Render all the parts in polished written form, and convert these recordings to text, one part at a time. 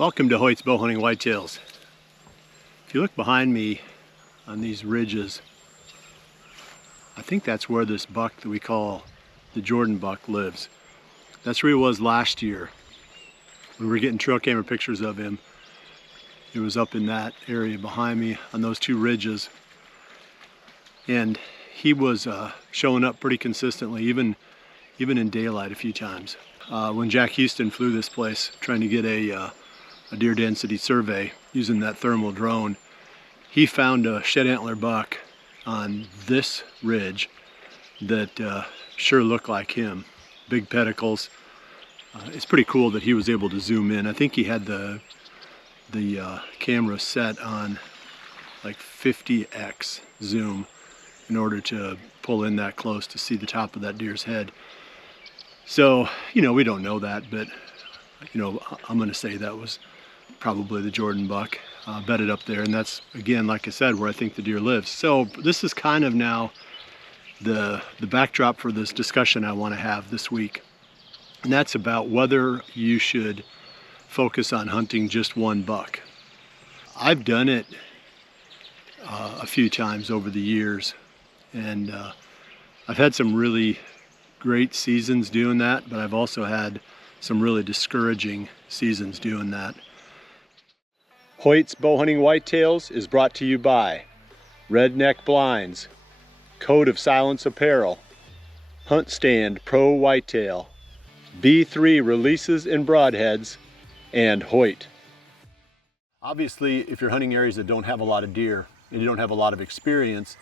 Welcome to Hoyt's Bowhunting Whitetails. If you look behind me on these ridges, I think that's where this buck that we call the Jordan buck lives. That's where he was last year. We were getting trail camera pictures of him. It was up in that area behind me on those two ridges. And he was showing up pretty consistently, even in daylight a few times. When Jack Houston flew this place trying to get a deer density survey using that thermal drone, he found a shed antler buck on this ridge that sure looked like him. Big pedicles. It's pretty cool that he was able to zoom in. I think he had the camera set on like 50x zoom in order to pull in that close to see the top of that deer's head. So, you know, we don't know that, but, you know, I'm going to say that was probably the Jordan buck bedded up there. And that's, again, like I said, where I think the deer lives. So this is kind of now the backdrop for this discussion I want to have this week. And that's about whether you should focus on hunting just one buck. I've done it a few times over the years, and I've had some really great seasons doing that, but I've also had some really discouraging seasons doing that. Hoyt's Bowhunting Whitetails is brought to you by Redneck Blinds, Code of Silence Apparel, Hunt Stand Pro Whitetail, B3 Releases and Broadheads, and Hoyt. Obviously, if you're hunting areas that don't have a lot of deer and you don't have a lot of experience,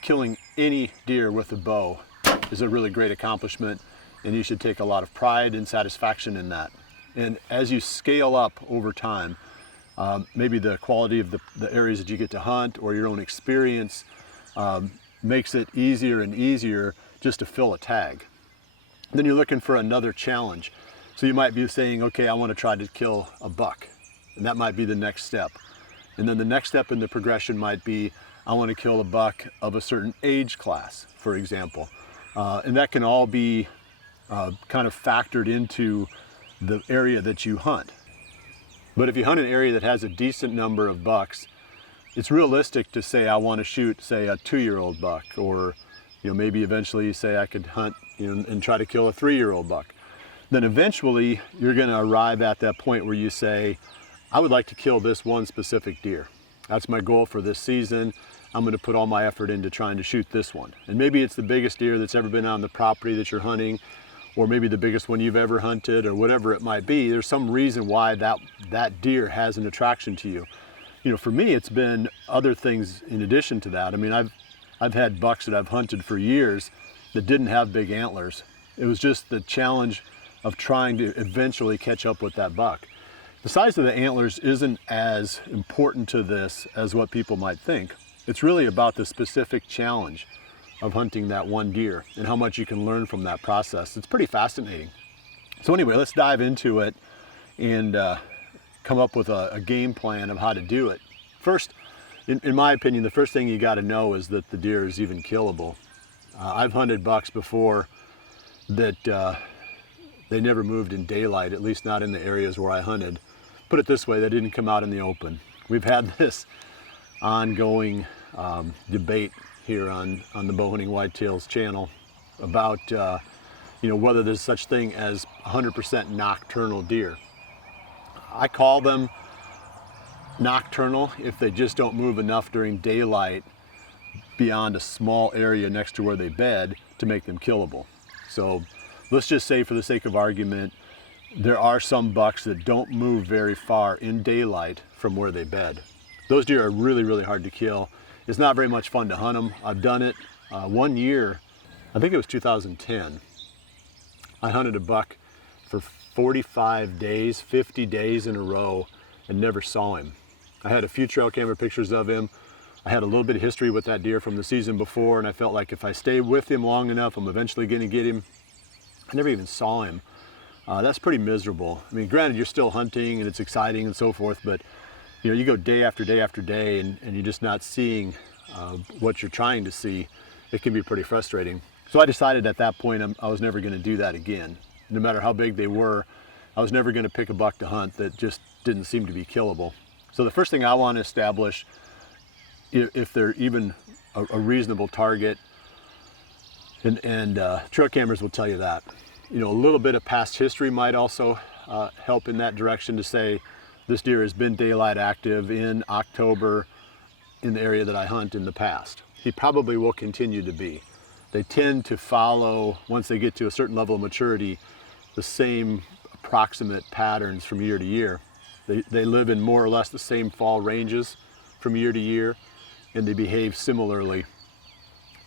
killing any deer with a bow is a really great accomplishment, and you should take a lot of pride and satisfaction in that. And as you scale up over time, maybe the quality of the areas that you get to hunt or your own experience makes it easier and easier just to fill a tag. Then you're looking for another challenge. So you might be saying, okay, I want to try to kill a buck. And that might be the next step. And then the next step in the progression might be, I want to kill a buck of a certain age class, for example. And that can all be kind of factored into the area that you hunt. But if you hunt an area that has a decent number of bucks, it's realistic to say I want to shoot, say, a 2-year-old buck, or maybe eventually you say I could hunt and try to kill a 3-year-old buck. Then eventually you're going to arrive at that point where you say, I would like to kill this one specific deer. That's my goal for this season. I'm going to put all my effort into trying to shoot this one. And maybe it's the biggest deer that's ever been on the property that you're hunting, or maybe the biggest one you've ever hunted, or whatever it might be. There's some reason why that deer has an attraction to you. For me, it's been other things in addition to that. I mean, I've had bucks that I've hunted for years that didn't have big antlers. It was just the challenge of trying to eventually catch up with that buck. The size of the antlers isn't as important to this as what people might think. It's really about the specific challenge of hunting that one deer and how much you can learn from that process. It's pretty fascinating. So anyway, let's dive into it and come up with a game plan of how to do it. First, in my opinion, the first thing you got to know is that the deer is even killable. I've hunted bucks before that they never moved in daylight, at least not in the areas where I hunted. Put it this way, they didn't come out in the open. We've had this ongoing debate here on the Bowhunting Whitetails channel about whether there's such thing as 100% nocturnal deer. I call them nocturnal if they just don't move enough during daylight beyond a small area next to where they bed to make them killable. So let's just say, for the sake of argument, there are some bucks that don't move very far in daylight from where they bed. Those deer are really, really hard to kill. It's not very much fun to hunt them. I've done it one year, I think it was 2010. I hunted a buck for 45 days, 50 days in a row, and never saw him. I had a few trail camera pictures of him. I had a little bit of history with that deer from the season before, and I felt like if I stay with him long enough, I'm eventually going to get him. I never even saw him. That's pretty miserable. I mean, granted, you're still hunting and it's exciting and so forth, but you go day after day after day and you're just not seeing what you're trying to see. It can be pretty frustrating. So I decided at that point I was never going to do that again. No matter how big they were, I was never going to pick a buck to hunt that just didn't seem to be killable. So the first thing I want to establish, if they're even a reasonable target, and trail cameras will tell you that. You know, a little bit of past history might also help in that direction to say this deer has been daylight active in October in the area that I hunt in the past. He probably will continue to be. They tend to follow, once they get to a certain level of maturity, the same approximate patterns from year to year. They live in more or less the same fall ranges from year to year, and they behave similarly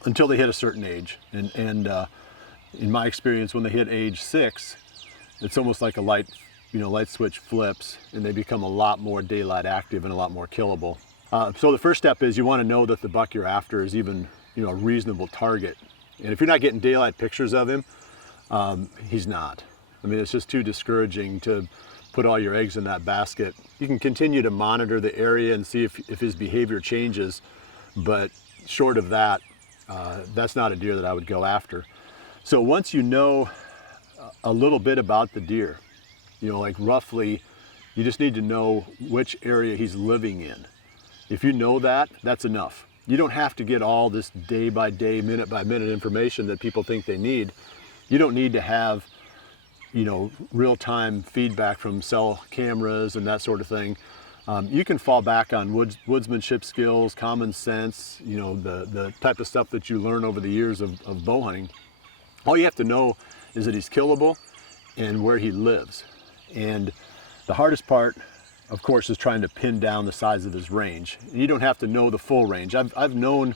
until they hit a certain age. And in my experience, when they hit age 6, it's almost like a light switch flips, and they become a lot more daylight active and a lot more killable. So the first step is you want to know that the buck you're after is even, a reasonable target. And if you're not getting daylight pictures of him, he's not. I mean, it's just too discouraging to put all your eggs in that basket. You can continue to monitor the area and see if his behavior changes, but short of that, that's not a deer that I would go after. So once you know a little bit about the deer, like roughly, you just need to know which area he's living in. If you know that, that's enough. You don't have to get all this day by day, minute by minute information that people think they need. You don't need to have, real-time feedback from cell cameras and that sort of thing. You can fall back on woodsmanship skills, common sense, the type of stuff that you learn over the years of bow hunting. All you have to know is that he's killable and where he lives. And the hardest part, of course, is trying to pin down the size of his range. And you don't have to know the full range. I've known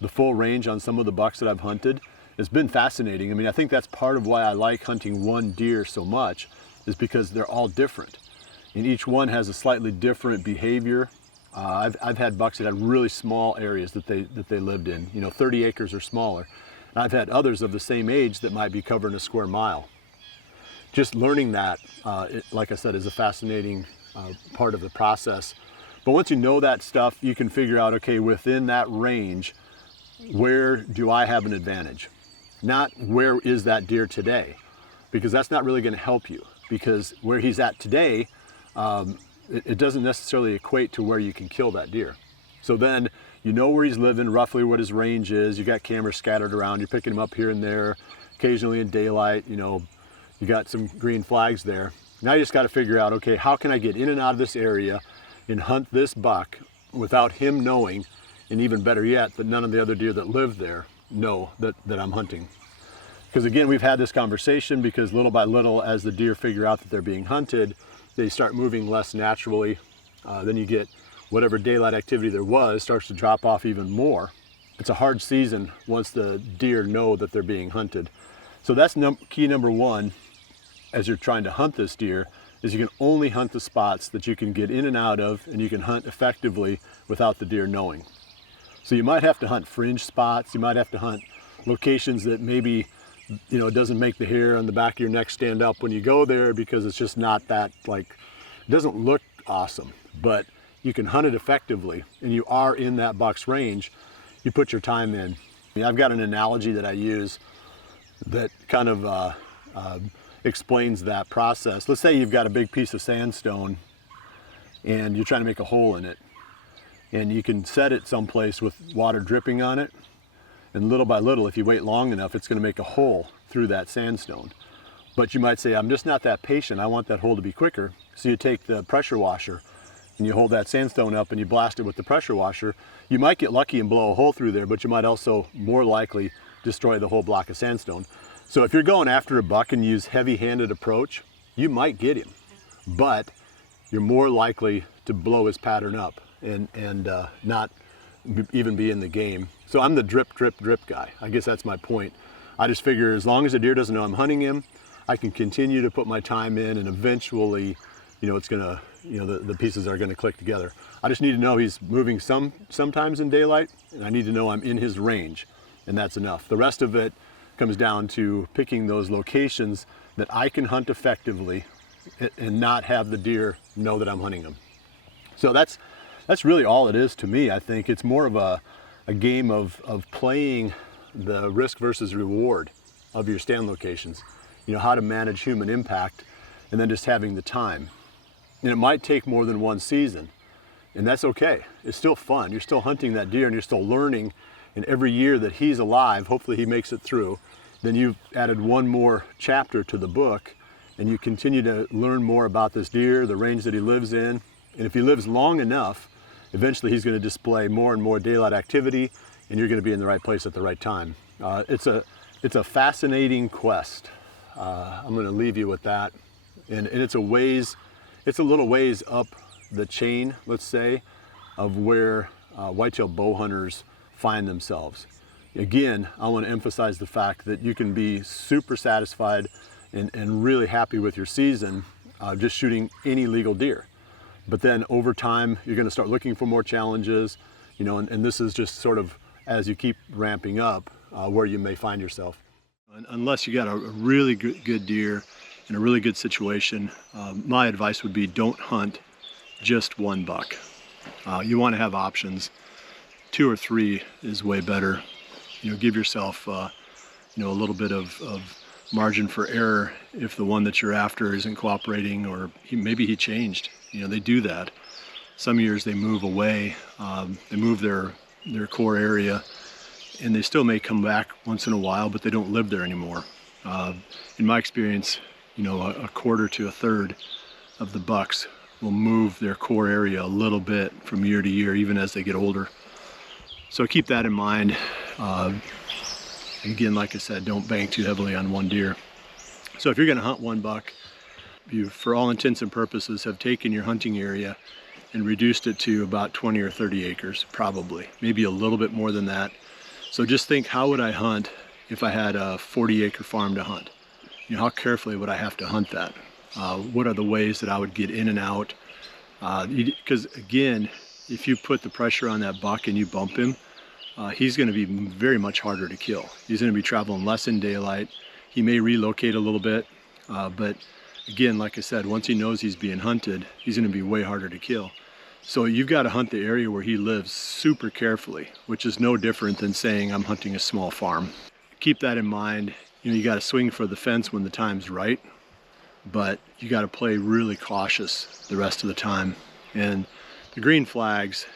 the full range on some of the bucks that I've hunted. It's been fascinating. I mean, I think that's part of why I like hunting one deer so much, is because they're all different. And each one has a slightly different behavior. I've had bucks that had really small areas that they lived in, 30 acres or smaller. And I've had others of the same age that might be covering a square mile. Just learning that, like I said, is a fascinating part of the process. But once you know that stuff, you can figure out, okay, within that range, where do I have an advantage? Not where is that deer today, because that's not really going to help you, because where he's at today, it doesn't necessarily equate to where you can kill that deer. So then you know where he's living, roughly what his range is. You got cameras scattered around, you're picking him up here and there, occasionally in daylight, you got some green flags there. Now you just got to figure out, okay, how can I get in and out of this area and hunt this buck without him knowing, and even better yet, that none of the other deer that live there know that I'm hunting. Because again, we've had this conversation, because little by little, as the deer figure out that they're being hunted, they start moving less naturally. Then you get whatever daylight activity there was starts to drop off even more. It's a hard season once the deer know that they're being hunted. So that's key number one as you're trying to hunt this deer, is you can only hunt the spots that you can get in and out of, and you can hunt effectively without the deer knowing. So you might have to hunt fringe spots, you might have to hunt locations that maybe, it doesn't make the hair on the back of your neck stand up when you go there, because it's just not that, it doesn't look awesome, but you can hunt it effectively, and you are in that buck's range. You put your time in. I've got an analogy that I use that kind of explains that process. Let's say you've got a big piece of sandstone and you're trying to make a hole in it, and you can set it someplace with water dripping on it, and little by little, if you wait long enough, it's going to make a hole through that sandstone. But you might say, I'm just not that patient, I want that hole to be quicker. So you take the pressure washer and you hold that sandstone up and you blast it with the pressure washer. You might get lucky and blow a hole through there, but you might also more likely destroy the whole block of sandstone. So if you're going after a buck and use heavy-handed approach, you might get him, but you're more likely to blow his pattern up and not even be in the game. So I'm the drip, drip, drip guy. I guess that's my point. I just figure as long as the deer doesn't know I'm hunting him, I can continue to put my time in, and eventually, it's gonna, the pieces are gonna click together. I just need to know he's moving sometimes in daylight, and I need to know I'm in his range, and that's enough. The rest of it comes down to picking those locations that I can hunt effectively and not have the deer know that I'm hunting them. So that's really all it is to me. I think it's more of a game of playing the risk versus reward of your stand locations. How to manage human impact and then just having the time. And it might take more than one season, and that's okay. It's still fun. You're still hunting that deer and you're still learning, and every year that he's alive, hopefully he makes it through, then you've added one more chapter to the book, and you continue to learn more about this deer, the range that he lives in. And if he lives long enough, eventually he's going to display more and more daylight activity, and you're going to be in the right place at the right time. It's a fascinating quest. I'm going to leave you with that. And it's a little ways up the chain, let's say, of where whitetail bow hunters find themselves. Again, I want to emphasize the fact that you can be super satisfied and really happy with your season just shooting any legal deer. But then over time, you're going to start looking for more challenges, you know, and this is just sort of as you keep ramping up where you may find yourself. Unless you got a really good deer in a really good situation, my advice would be don't hunt just one buck. You want to have options. 2 or 3 is way better. You know, give yourself you know, a little bit of margin for error if the one that you're after isn't cooperating, or maybe he changed. You know, they do that. Some years they move away, they move their core area, and they still may come back once in a while, but they don't live there anymore. In my experience, you know, a quarter to a third of the bucks will move their core area a little bit from year to year, even as they get older. So keep that in mind. Again, like I said, don't bank too heavily on one deer. So if you're going to hunt one buck, you, for all intents and purposes, have taken your hunting area and reduced it to about 20 or 30 acres, probably, maybe a little bit more than that. So just think, how would I hunt if I had a 40-acre farm to hunt? You know, how carefully would I have to hunt that? What are the ways that I would get in and out? Because again, if you put the pressure on that buck and you bump him, he's going to be very much harder to kill. He's going to be traveling less in daylight. He may relocate a little bit, but again, like I said, once he knows he's being hunted, he's going to be way harder to kill. So you've got to hunt the area where he lives super carefully, which is no different than saying I'm hunting a small farm. Keep that in mind. You know, you got to swing for the fence when the time's right, but you got to play really cautious the rest of the time. And the green flags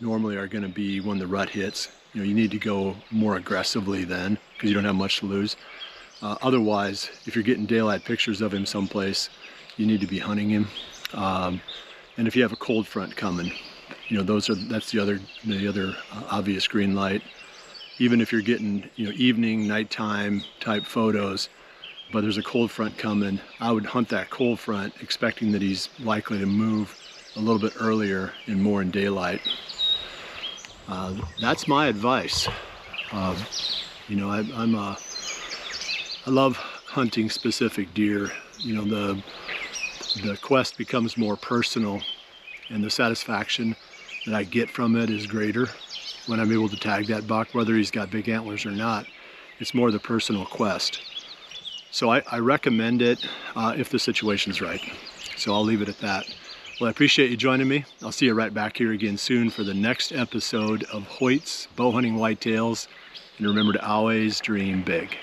normally are going to be when the rut hits. You know, you need to go more aggressively then, because you don't have much to lose. Otherwise, if you're getting daylight pictures of him someplace, you need to be hunting him. And if you have a cold front coming, you know, that's the other obvious green light. Even if you're getting, you know, evening, nighttime type photos, but there's a cold front coming, I would hunt that cold front expecting that he's likely to move a little bit earlier and more in daylight. That's my advice. You know, I love hunting specific deer. You know, the quest becomes more personal, and the satisfaction that I get from it is greater when I'm able to tag that buck, whether he's got big antlers or not. It's more the personal quest. So I recommend it if the situation's right. So I'll leave it at that. Well, I appreciate you joining me. I'll see you right back here again soon for the next episode of Hoyt's Bowhunting Whitetails. And remember to always dream big.